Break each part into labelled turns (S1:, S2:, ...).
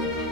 S1: thank you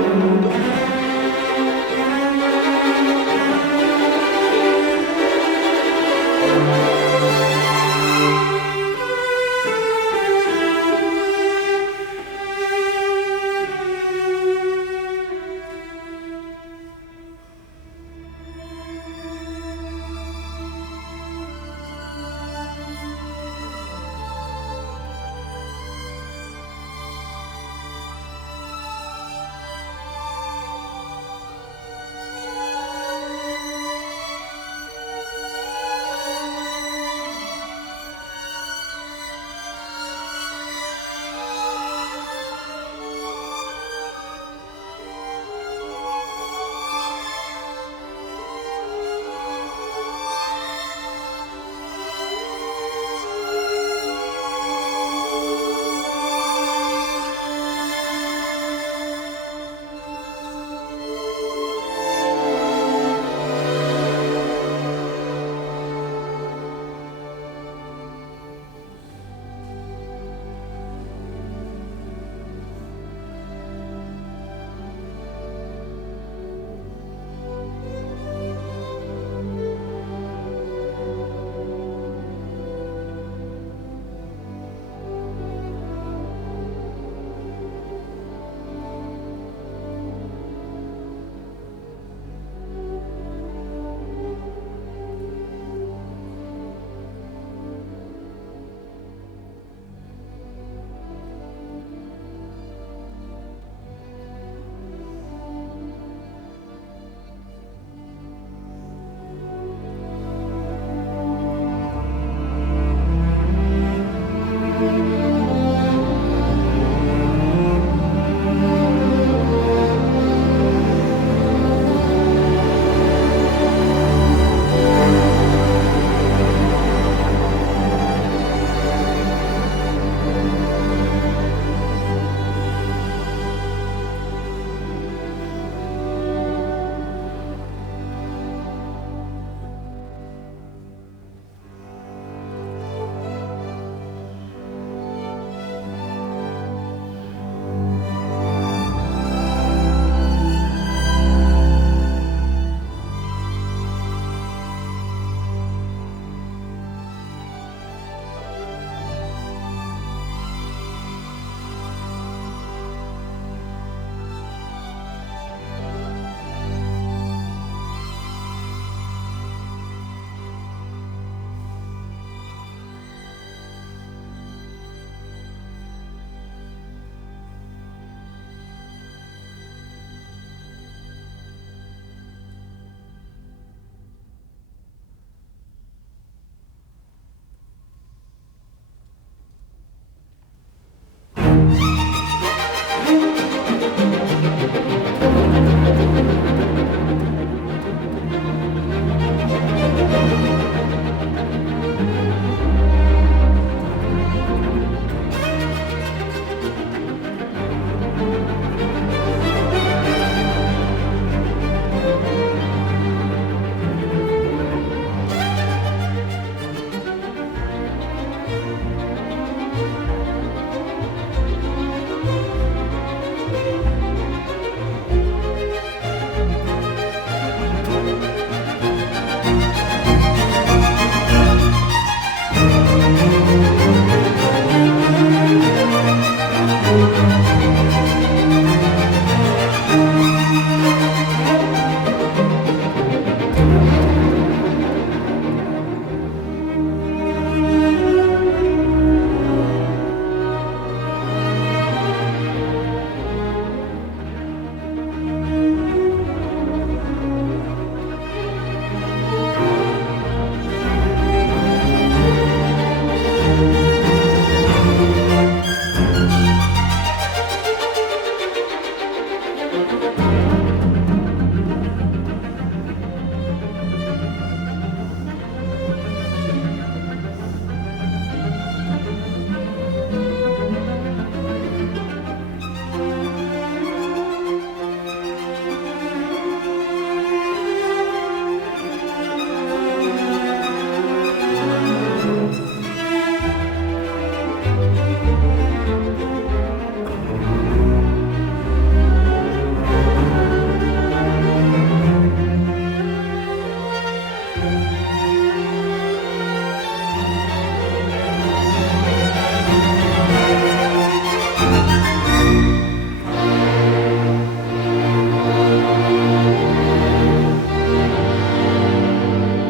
S1: Thank mm -hmm. you.